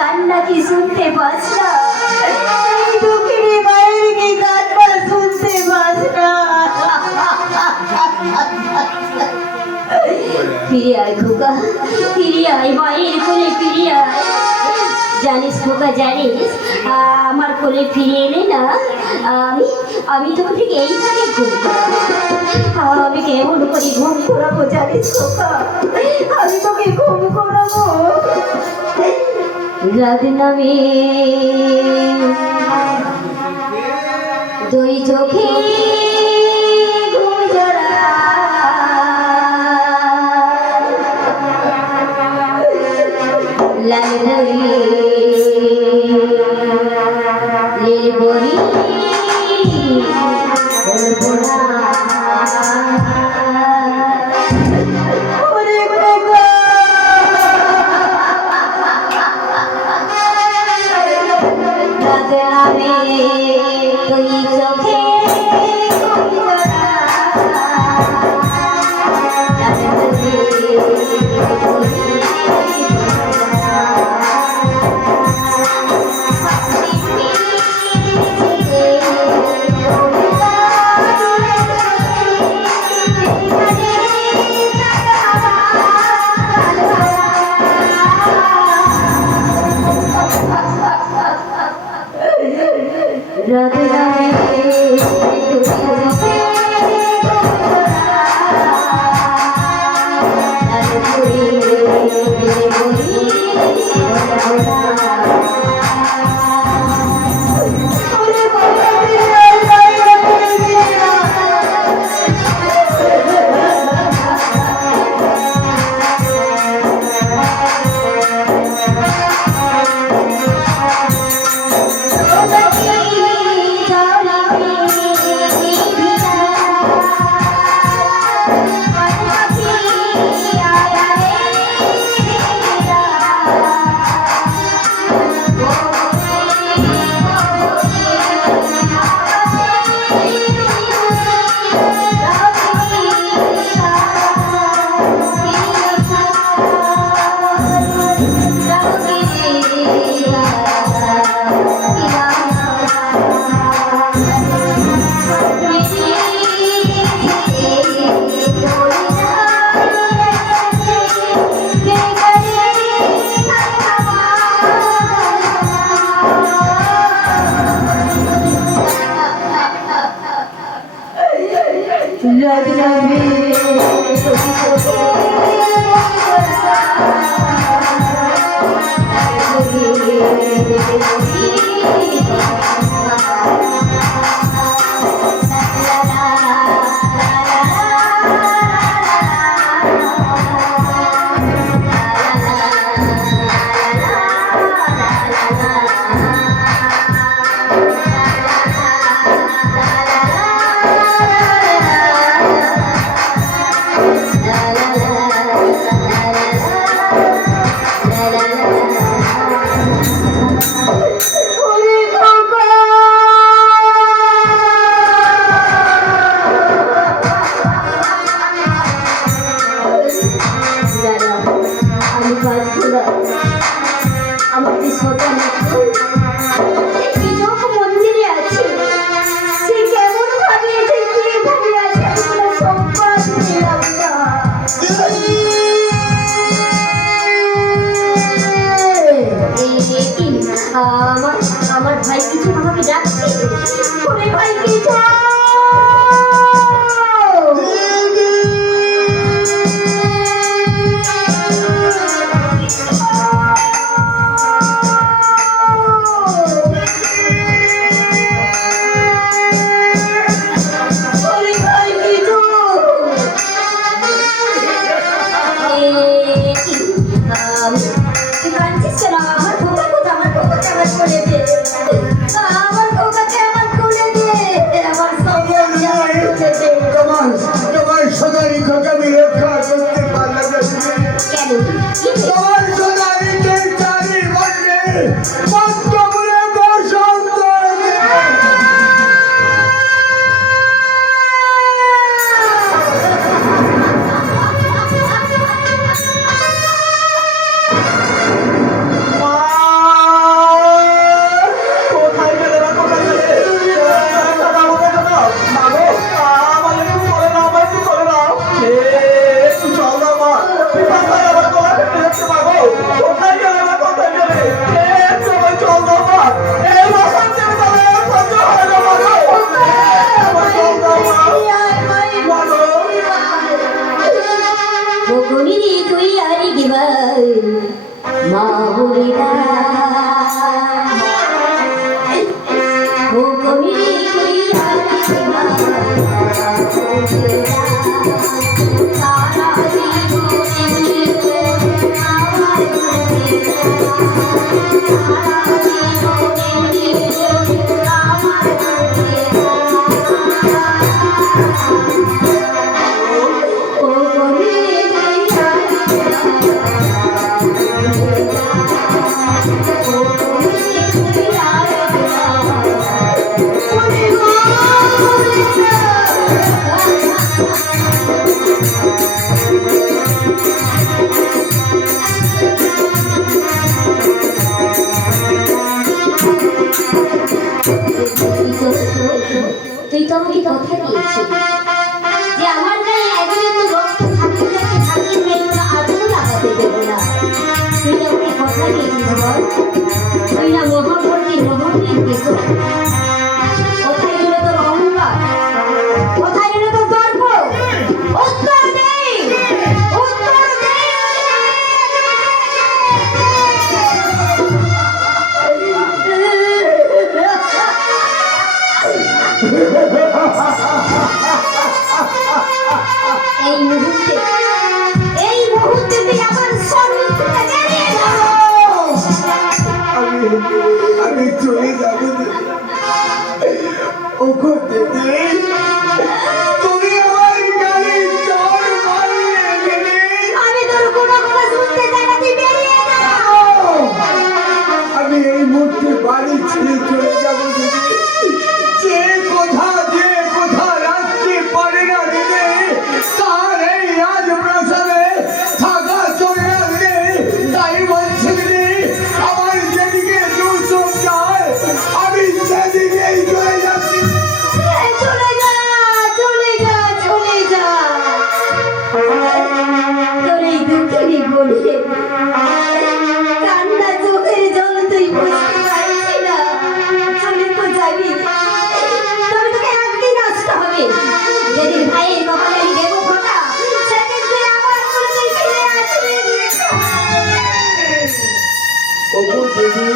কান্না কি শুনতে পাস না? এই দুঃখিনী মায়ের কি কান্না শুনতে পাস না? ফিরে আয় খোকা, ফিরে আয় মায়ের কোলে ফিরে আয়। জানিস খোকা, জানিস আমার কোলে ফিরে এলে না আমি আমি তোকে ঠিক এইভাবে ঘুম করাবো। আমি কেমন করে ঘুম করাবো জানিস খোকা? আমি তোকে ঘুম করাবো রাত নামে দুই চোখে ঘুম জড়া লাগে লীল বলি আমার ভাই কিছু আমাকে ডাকছে। ওরে ভাই কিছু তুই তো আমাকে কথা দিয়েছিস যে আমার গায়ে একদিন রক্ত থাকতে আজও লাগাতে দেবো না। তুই তো আমাকে কথা দিয়েছিস বল, তুই না মহাপতি মহাবীর দিত। কোথায় গেল তোর অহংকার, কোথায় গেল তোর গর্ব? উত্তর দে, উত্তর দে। এই মুহূর্তে তুই আমার সর্বস্বটা জানিয়ে দাও। আমি চলে যাবো ওখো দিদি, তুমি আমার গাড়ি চড় মারিয়ে গেলে। আমি তোর কোনো কথা শুনতে চাই না, তুই বেরিয়ে যাও। আমি এই মুহূর্তে বাড়ি ছেড়ে চলে যাবো দিদি। যে কোথা রাখতে পারে না দিদি, তার এই রাজপ্রাসাদে থাকা চলে আসবে। তাই বলছে দিদি, আমার যেদিকে দু চোখ যায় আমি সেদিকেই চলে যাচ্ছি। চলে যা, চলে যা, চলে যা। তোর এই দুঃখেরই বলে কান্না চোখের জল তুই বুঝতে পারছি না। চলে তো যাবি, তবে তোকে একদিন আসতে হবে। যেদিন ভাইয়ের কপালে আমি দেবো ফোঁটা, সেদিন তুই আমার করে তুই ফিরে আসবি। ওগো দিদি,